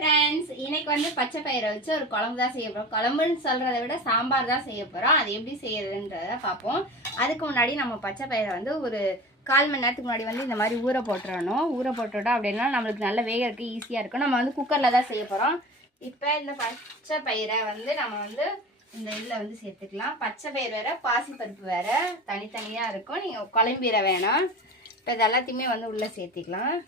Friends, இன்னைக்கு வந்து பச்சை பயிரை வச்சு ஒரு குழம்பு தான் செய்ய போகிறோம். குழம்புன்னு சொல்கிறத விட சாம்பார் தான் செய்ய போகிறோம். அது எப்படி செய்யறதுன்றத பார்ப்போம். அதுக்கு முன்னாடி நம்ம பச்சை பயிரை வந்து ஒரு 1/4 மணி நேரத்துக்கு முன்னாடி வந்து இந்த மாதிரி ஊற போட்டுறணும். ஊற போட்டுட்டோம் அப்படின்னா நம்மளுக்கு நல்ல வேகிறதுக்கு ஈஸியாக இருக்கும். நம்ம வந்து குக்கரில் தான் செய்ய போகிறோம். இப்போ இந்த பச்சை பயிரை வந்து நம்ம வந்து இந்த இதில் வந்து சேர்த்துக்கலாம். பச்சை பயிர் வேறு, பாசிப்பருப்பு வேறு தனித்தனியாக இருக்கும். நீங்கள் குழம்பீரை வேணாம். இப்போ இது எல்லாத்தையுமே வந்து உள்ளே சேர்த்திக்கலாம்.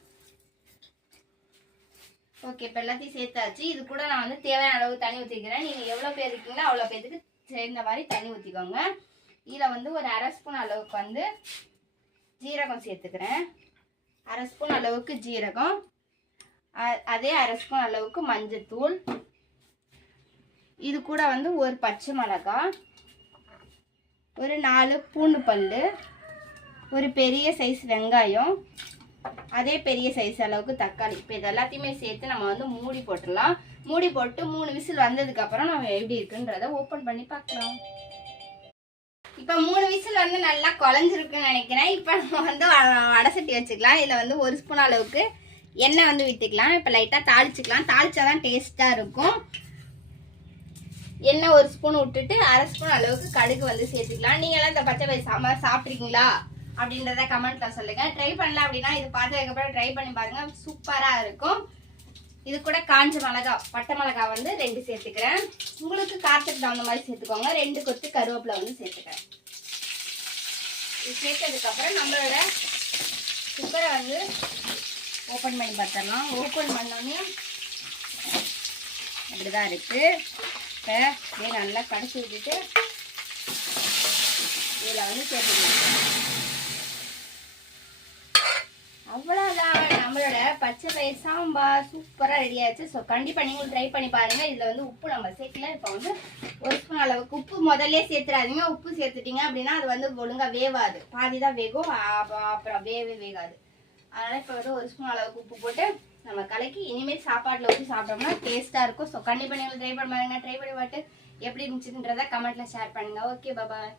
ஓகே, இப்போ எல்லாத்தையும் சேர்த்தாச்சு. இது கூட நான் வந்து தேவையான அளவு தண்ணி ஊற்றிக்கிறேன். நீங்கள் எவ்வளோ பேர் இருக்கீங்களோ அவ்வளோ பேருக்கு சேர்ந்த மாதிரி தண்ணி ஊற்றிக்கோங்க. இதில் வந்து ஒரு 1/2 ஸ்பூன் அளவுக்கு வந்து ஜீரகம் சேர்த்துக்கிறேன். 1/2 ஸ்பூன் அளவுக்கு ஜீரகம், அதே 1/2 ஸ்பூன் அளவுக்கு மஞ்சத்தூள். இது கூட வந்து ஒரு பச்சை மிளகாய், ஒரு 4 பூண்டு பல், ஒரு பெரிய சைஸ் வெங்காயம், அதே பெரிய சைஸ் அளவுக்கு தக்காளி. இப்போ இது எல்லாத்தையுமே சேர்த்து நம்ம வந்து மூடி போட்டுடலாம். மூடி போட்டு 3 விசில் வந்ததுக்கப்புறம் நம்ம எப்படி இருக்குன்றத ஓப்பன் பண்ணி பார்க்கலாம். இப்போ 3 விசில் வந்து நல்லா குழஞ்சிருக்குன்னு நினைக்கிறேன். இப்போ நம்ம வந்து வடை சட்டி வச்சுக்கலாம். இதில் வந்து 1 ஸ்பூன் அளவுக்கு எண்ணெய் வந்து விட்டுக்கலாம். இப்போ லைட்டாக தாளிச்சுக்கலாம். தாளிச்சா தான் டேஸ்ட்டாக இருக்கும். எண்ணெய் 1 ஸ்பூன் விட்டுட்டு 1/2 ஸ்பூன் அளவுக்கு கடுகு வந்து சேர்த்துக்கலாம். நீங்களாம் இந்த பச்சை பயிர் சாம்பார் சாப்பிட்ருக்கீங்களா அப்படின்றத கமெண்ட்ல சொல்லுங்க. ட்ரை பண்ணல அப்படின்னா இது பார்த்ததுக்கப்புறம் ட்ரை பண்ணி பாருங்க, சூப்பரா இருக்கும். இது கூட காஞ்ச மிளகாய், பட்டை மிளகாய் வந்து 2 சேர்த்துக்கிறேன். உங்களுக்கு காரத்துக்கு தகுந்த மாதிரி சேர்த்துக்கோங்க. 2 கொத்து கருவேப்பிலை வந்து சேர்த்துக்கிறேன். இது சேர்த்ததுக்கப்புறம் நம்மளோட குக்கரை வந்து ஓப்பன் பண்ணி பார்த்துடலாம். ஓப்பன் பண்ணோன்னே அப்படிதான் இருக்கு. இப்போ இதே நல்லா கடைச்சி விட்டுட்டு இதில் வந்து சேர்த்துக்கலாம். அவ்வளோதான், நம்மளோட பச்சை பயிர் சாம்பார் சூப்பராக ரெடி ஆயிடுச்சு. ஸோ கண்டிப்பாக நீங்களும் ட்ரை பண்ணி பாருங்கள். இதில் வந்து உப்பு நம்ம சேர்க்கல. இப்போ வந்து 1 ஸ்பூன் அளவுக்கு உப்பு முதல்ல சேர்த்துறாதீங்க. உப்பு சேர்த்துட்டீங்க அப்படின்னா அது வந்து ஒழுங்காக வேவாது. பாதி தான் வேகும், அப்புறம் வேகாது. அதனால் இப்போ வந்து 1 ஸ்பூன் அளவுக்கு உப்பு போட்டு நம்ம கலக்கி இனிமேல் சாப்பாட்டில் ஊற்றி சாப்பிட்டோம்னா டேஸ்ட்டாக இருக்கும். ஸோ கண்டிப்பாக நீங்களும் ட்ரை பண்ணி பாருங்க. ட்ரை பண்ணி பார்த்து எப்படி இருந்துச்சுன்றதை கமெண்ட்டில் ஷேர் பண்ணுங்கள். ஓகே, பாய்.